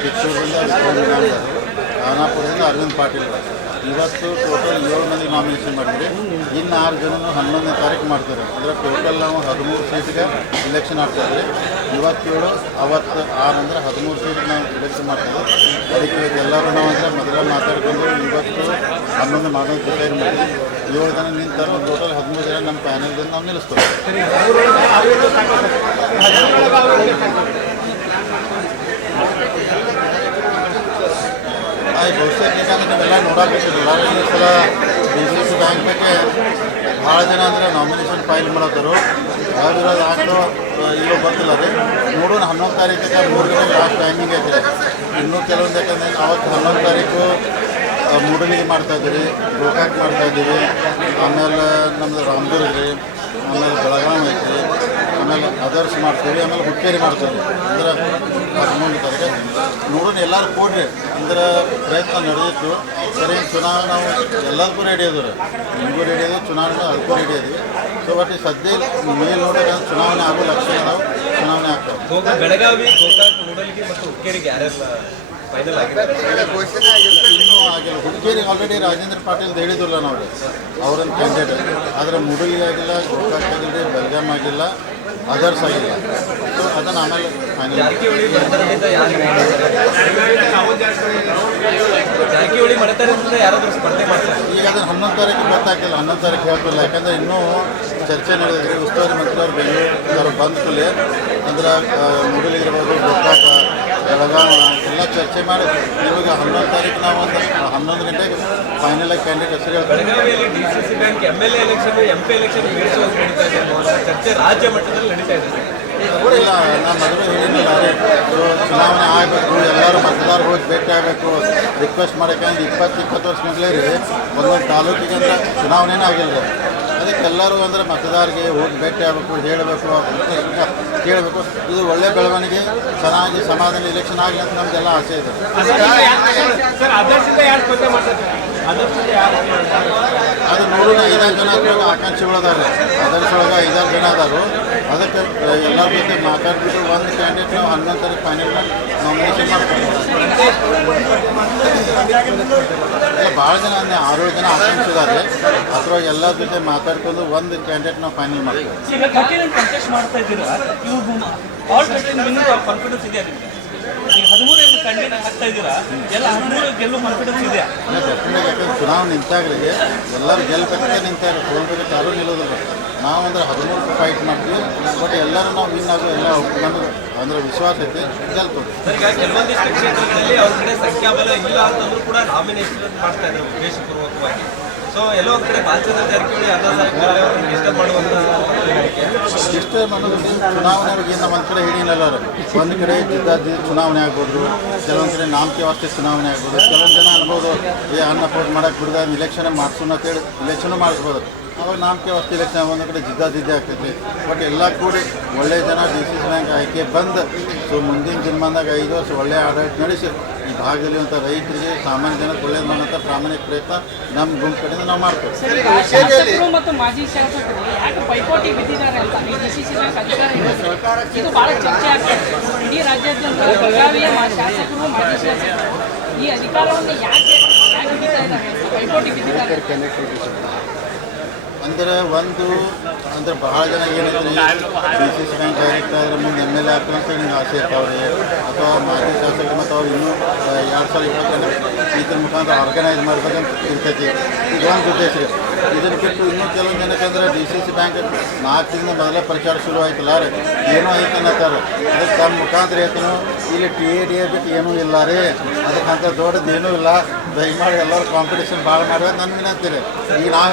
ಕಿತ್ತೂರಿಂದ ಖಾನಾಪುರದಿಂದ ಅರವಿಂದ್ ಪಾಟೀಲ್. ಇವತ್ತು ಟೋಟಲ್ 7 ಮಂದಿ ನಾಮಿನೇಷನ್ ಮಾಡಿದ್ರಿ. ಇನ್ನು 6 ಜನನು 11ನೇ ತಾರೀಕು ಮಾಡ್ತಾರೆ. ಅಂದರೆ ಟೋಟಲ್ ನಾವು 13 ಸೀಟ್ಗೆ ಇಲೆಕ್ಷನ್ ಆಗ್ತಾಯಿದ್ರಿ. ಇವತ್ತೇಳು ಅವತ್ತು 6 ಅಂದರೆ 13 ಸೀಟ್ಗೆ ನಾವು ಇಲೆಕ್ಷನ್ ಮಾಡ್ತೀವಿ. ಅದಕ್ಕೆ ಎಲ್ಲರೂ ನಾವು ಅಂದರೆ ಮೊದಲ ಮಾತಾಡ್ಕೊಂಡು ಇವತ್ತು 11 ಮಾಡೋದು ಡಿಸೈಡ್ ಮಾಡಿದ್ವಿ. 7 ಜನ ನಿಂತಾರೋ ಟೋಟಲ್ 13 ಜನ ನಮ್ಮ ಪ್ಯಾನಲ್ದಿಂದ ನಾವು ನಿಲ್ಲಿಸ್ತೇವೆ. ಬಹುಶಃ ಯಾಕಂದ್ರೆ ನೀವೆಲ್ಲ ನೋಡಾಕತ್ತಿರಲ್ಲ, ಈ ಸಲ DCC ಬ್ಯಾಂಕ್ ಬಗ್ಗೆ ಭಾಳ ಜನ ಅಂದರೆ ನಾಮಿನೇಷನ್ ಫೈಲ್ ಮಾಡತ್ತಾರು. ಯಾವ್ದಿರೋದು ಆಗ್ತೋ ಇಲ್ಲೋ ಗೊತ್ತಿಲ್ಲ. ಅದೇ ನೋಡೋಣ 11 ತಾರೀಕಿಗೆ 3 ಗಂಟೆ ಲಾಸ್ಟ್ ಟೈಮಿಂಗ್ ಐತೆ. ಇನ್ನೂ ಕೆಲವೊಂದು ಯಾಕಂದರೆ ಅವತ್ತು 11 ತಾರೀಕು ಮೂಡಲಿಗೆ ಮಾಡ್ತಾಯಿದ್ದೀವಿ, ಗೋಕಾಕ್ ಮಾಡ್ತಾಯಿದ್ದೀವಿ, ಆಮೇಲೆ ನಮ್ಮದು ರಾಮದುರ್ಗ ರೀ, ಆಮೇಲೆ ಬೆಳಗಾವಿ ಐತಿ, ಆಮೇಲೆ ಅದರ್ಸ್ ಮಾಡ್ತೀವಿ, ಆಮೇಲೆ ಹುಕ್ಕೇರಿ ಮಾಡ್ತೀವಿ. ಅಂದ್ರೆ 13 ತಾರೀಕು ನೋಡೋಣ. ಎಲ್ಲರೂ ಕೊಡ್ರಿ ಅಂದ್ರೆ ಪ್ರಯತ್ನ ನಡೆದಿತ್ತು. ಸರಿ, ಚುನಾವಣೆ ನಾವು ಎಲ್ಲದಕ್ಕೂ ರೆಡಿ ಅದಾರೆ, ನಿಮಗೂ ರೆಡಿ ಇದೆ, ಚುನಾವಣೆ ಅದಕ್ಕೂ ರೆಡಿ ಇದೀವಿ. ಸೊ ಒಟ್ಟು ಸದ್ಯ ಮೇಲೆ ನೋಡಿದ್ರೆ ಚುನಾವಣೆ ಆಗೋ ಲಕ್ಷಣ ನಾವು ಚುನಾವಣೆ ಆಗ್ತವೆ. ಬೆಳಗಾವಿ, ಗೋಕಾಕ್, ಮೂಡಲಗಿ ಮತ್ತು ಹುಕ್ಕೇರಿಗೆ ಯಾರೆಲ್ಲ ಫೈನಲ್ ಆಗಿದೆ? ಇನ್ನೂ ಆಗಿಲ್ಲ. ಹುಕ್ಕೇರಿಗೆ ಆಲ್ರೆಡಿ ರಾಜೇಂದ್ರ ಪಾಟೀಲ್ ಹೇಳಿದ್ರಲ್ಲ ನಾವು, ಅವರನ್ನು ಕ್ಯಾಂಡಿಡೇಟ್. ಆದರೆ ಮೂಡಲಗಿ ಆಗಿಲ್ಲ, ಗೋಕಾಕ್ ಆಗಿಲ್ಲ, ಬೆಳಗಾಂ ಆಗಿಲ್ಲ, ಅದರ್ಸ್ ಆಗಿಲ್ಲ. ಸೊ ಅದನ್ನು ಆಮೇಲೆ ಫೈನಲ್. ಜಾರಕಿಹೊಳಿ ಮನೆತನದಿಂದ ಯಾರಾದರೂ ಸ್ಪರ್ಧೆ ಮಾಡ್ತಾರೆ? ಈಗ ಅದನ್ನು 11 ತಾರೀಕು ಗೊತ್ತಾಗ್ತಿಲ್ಲ, 11 ತಾರೀಕು ಹೇಳ್ತಿಲ್ಲ. ಯಾಕಂದರೆ ಇನ್ನೂ ಚರ್ಚೆ ನಡೆದಿದ್ರಿ. ಉಸ್ತುವಾರಿ ಮಂತ್ರಿ ಅವ್ರು ಬೆಂಗಳೂರು ಬಂದ ಕೂಡಲೇ ಅಂದ್ರೆ ಮೂಡಲಿಗಿರ್ಬೋದು, ಗೋಕಾಕ, ಬೆಳಗಾವಿ ಎಲ್ಲ ಚರ್ಚೆ ಮಾಡಿ ನಿಮಗೆ 11 ತಾರೀಕು ನಾವು ಒಂದು 11 ಗಂಟೆಗೆ ಫೈನಲ್ ಆಗಿ ಕ್ಯಾಂಡಿಡೇಟ್ ಹೆಸರು ಹೇಳ್ತಾರೆ. ಬೆಳಗಾವಿಯಲ್ಲಿ DCC bank MLA election, MP election ನಡೆಸುವಂತ ನಡೀತಾ ಇದೆ ಅನ್ನೋ ಚರ್ಚೆ ರಾಜ್ಯ ಮಟ್ಟದಲ್ಲಿ ನಡೀತಾ ಇದೆ. ಇಲ್ಲ, ನಾನು ಮೊದಲು ಹೇಳಿದ್ದಿಲ್ಲ ರೀ, ಚುನಾವಣೆ ಆಗಬೇಕು, ಎಲ್ಲರೂ ಮತದಾರರು ಹೋಗಿ ಭೇಟಿ ಆಗಬೇಕು, ರಿಕ್ವೆಸ್ಟ್ ಮಾಡೋಕೆ 20-20 ವರ್ಷ ಮೊದಲೇ ರೀ ಒಂದೊಂದು ತಾಲೂಕಿಗೆ ಅಂದ್ರೆ ಚುನಾವಣೆನೇ ಆಗಿಲ್ಲ ರೀ. ಅದಕ್ಕೆ ಎಲ್ಲರೂ ಅಂದರೆ ಮತದಾರರಿಗೆ ಹೋಗಿ ಭೇಟಿ ಆಗಬೇಕು, ಹೇಳಬೇಕು, ಕೇಳಬೇಕು. ಇದು ಒಳ್ಳೆಯ ಬೆಳವಣಿಗೆ, ಚೆನ್ನಾಗಿ ಸಮಾಧಾನ ಇಲೆಕ್ಷನ್ ಆಗಲಿ ಅಂತ ನಮ್ದೆಲ್ಲ ಆಸೆ ಇದೆ. ಅದು ನೋಡೋಣ. 5 ಜನ ಆಕಾಂಕ್ಷಿಗಳು ಅದಾರೆ, ಅದರ್ಸೊಳಗೆ 5 ಜನ ಅದಾರು. ಅದಕ್ಕೆ ಎಲ್ಲರ ಜೊತೆ ಮಾತಾಡ್ಬಿಟ್ಟು ಒಂದು ಕ್ಯಾಂಡಿಡೇಟ್ ನಾವು 11 ತಾರೀಕು ಫೈನಲ್ ನಾಮಿನೇಷನ್ ಮಾಡ್ತೀವಿ. ಭಾಳ ಜನ 6-7 ಜನ ಆಕಾಂಕ್ಷಿ ಇದ್ದಾರೆ. ಅದ್ರೊಳಗೆ ಎಲ್ಲರ ಜೊತೆ ಮಾತಾಡ್ಕೊಂಡು ಒಂದು ಕ್ಯಾಂಡಿಡೇಟ್ ನಾವು ಫೈನಲ್ ಮಾಡ್ತೀವಿ. ಈಗ 13 ಕಂಡಿನ ಹಾಕ್ತಾ ಇದ್ದೀರಾ, ಎಲ್ಲ 13 ಗೆಲ್ಲು ಕಾನ್ಫಿಡೆನ್ಸ್ ಇದೆ? ಡೆಫಿನೆಟ್. ಯಾಕಂದ್ರೆ ಚುನಾವಣೆ ನಿಂತಾಗಲಿ ಎಲ್ಲರೂ ಗೆಲ್ಲಬೇಕಂತ ನಿಂತಾಗ ಸೋಲ್ಬೇಕು ಯಾರೂ ನಿಲ್ಲೋದಿಲ್ಲ. ನಾವು ಅಂದ್ರೆ 13 ಫೈಟ್ ಮಾಡ್ತೀವಿ. ಬಟ್ ಎಲ್ಲರೂ ನಾವು ವಿನ್ ಆಗೋ ಎಲ್ಲ ನಮಗೆ ಅಂದ್ರೆ ವಿಶ್ವಾಸ ಐತಿ, ಗೆಲ್ತೀವಿ. ಈಗ ಕೆಲವೊಂದಿಷ್ಟು ಕ್ಷೇತ್ರಗಳಲ್ಲಿ ಅವ್ರ ಕಡೆ ಸಂಖ್ಯಾಬಲ ಇಲ್ಲ ಅಂತಂದ್ರೂ ಕೂಡ ನಾಮಿನೇಷನ್ ಮಾಡ್ತಾ ಇದ್ದಾರೆ ಉದ್ದೇಶಪೂರ್ವಕವಾಗಿ. ಸೊ ಎಲ್ಲೋ ಒಂದು ಕಡೆ ಬಾಲಚಂದ್ರ ಜಾರಕಿಹೊಳಿ ಅವ್ರನ್ನ ಡಿಸ್ಟರ್ಬ್ ಮಾಡುವಂಥ ಡಿಸ್ಟರ್ಬ್ ಅನ್ನೋದು ಚುನಾವಣೆ ಬಗ್ಗೆ ನಮ್ಮ ಒಂದು ಕಡೆ ಹಿಡಿಯಲ್ಲರು. ಒಂದು ಕಡೆ ಜಿದ್ದಾಜಿ ಚುನಾವಣೆ ಆಗ್ಬೋದು, ಕೆಲವೊಂದು ಕಡೆ ನಾಮಕೆ ವಾಸ್ತೆ ಚುನಾವಣೆ ಆಗ್ಬೋದು. ಕೆಲವೊಂದು ಜನ ಅನ್ಬೋದು ಅನ್ನಪೋಸ್ ಮಾಡೋಕೆ ಬಿಡ್ದ ಇಲೆಕ್ಷನ್ ಮಾಡಿಸೋಣ ಅಂತೇಳಿ ಇಲೆಕ್ಷನು ಮಾಡಿಸ್ಬೋದು. ಅವಾಗ ನಾಮಕೆ ವಾಸ್ತೆ ಇಲೆಕ್ಷನ್ ಒಂದು ಕಡೆ ಜಿದ್ದಾಜಿದ್ದೆ ಆಗ್ತೈತಿ. ಬಟ್ ಎಲ್ಲ ಕೂಡಿ ಒಳ್ಳೆಯ ಜನ DCC ಬ್ಯಾಂಕ್ ಆಯ್ಕೆ ಬಂದು ಸೊ ಮುಂದಿನ ದಿನಮಾನದಾಗ 5 ವರ್ಷ ಒಳ್ಳೆಯ ಆಡಳಿತ ನಡೆಸಿ ಈ ಭಾಗದಲ್ಲಿರುವಂಥ ರೈತರಿಗೆ, ಸಾಮಾನ್ಯ ಜನಕ್ಕೆ ಒಳ್ಳೇದು ಮಾಡೋಂಥ ಪ್ರಾಮಾಣಿಕ ಪ್ರಯತ್ನ ನಮ್ಮ ಗುಂಪು ಕಡೆಯಿಂದ ನಾವು ಮಾಡ್ತೇವೆ. ಶಾಸಕರು ಮತ್ತು ಮಾಜಿ ಶಾಸಕರು ಯಾಕೆ ಪೈಪೋಟಿ ಬಿದ್ದಿದ್ದಾರೆ ಅಂತ ಈ DCC ಬ್ಯಾಂಕ್ ಅಧಿಕಾರ ಇದು ಭಾಳ ಚರ್ಚೆ ಆಗ್ತದೆ. ಇಡೀ ರಾಜ್ಯಾದ್ಯಂತ ಬೆಳಗಾವಿಯ ಶಾಸಕರು, ಮಾಜಿ ಶಾಸಕರು ಈ ಅಧಿಕಾರವನ್ನು ಯಾಕೆ ಹಿಡಿತಾ ಇದ್ದಾರೆ, ಪೈಪೋಟಿ ಬಿದ್ದಿದ್ದಾರೆ? ಅಂದರೆ ಒಂದು ಅಂದರೆ ಭಾಳ ಜನ ಏನಂದ್ರೆ DCC ಬ್ಯಾಂಕ್ ಡೈರೆಕ್ಟ್ ಆದರೆ ಮುಂದೆ MLA ಆಗ್ತಾರೆ ಅಂತ ನಿಮ್ಗೆ ಆಸೆ ಇರ್ತಾವ್ರಿ. ಅಥವಾ ಮಾಜಿ ಶಾಸಕರು ಮತ್ತು ಅವ್ರು ಇನ್ನೂ 2022 ಇದ್ರ ಮುಖಾಂತರ ಆರ್ಗನೈಸ್ ಮಾಡ್ಬೇಕಂತ ಇರ್ತೈತಿ. ಇದೊಂದು ಉದ್ದೇಶ. ಇದನ್ನು ಬಿಟ್ಟು ಇನ್ನೂ ಕೆಲವೊಂದು ಜನಕ್ಕೆ ಅಂದರೆ DCC ಬ್ಯಾಂಕ್ 4 ತಿಂಗಳ ಮೊದಲೇ ಪ್ರಚಾರ ಶುರು ಆಯ್ತಲ್ಲ ರೀ, ಏನೋ ಐತೆ ಅನ್ನತ್ತಾರೆ. ಅದಕ್ಕೆ ತಮ್ಮ ಮುಖಾಂತರ ಹೇಳ್ತಾನು ಇಲ್ಲಿ TADA ಬಿಟ್ಟು ಏನೂ ಇಲ್ಲ ರೀ, ಅದಕ್ಕಂತ ದೊಡ್ಡದು ಏನೂ ಇಲ್ಲ. ದಯಮಾಡಿ ಎಲ್ಲರೂ ಕಾಂಪಿಟೇಷನ್ ಭಾಳ ಮಾಡೋದು ನನ್ನ ವಿನಂತಿ ರೀ. ಈಗ ನಾವು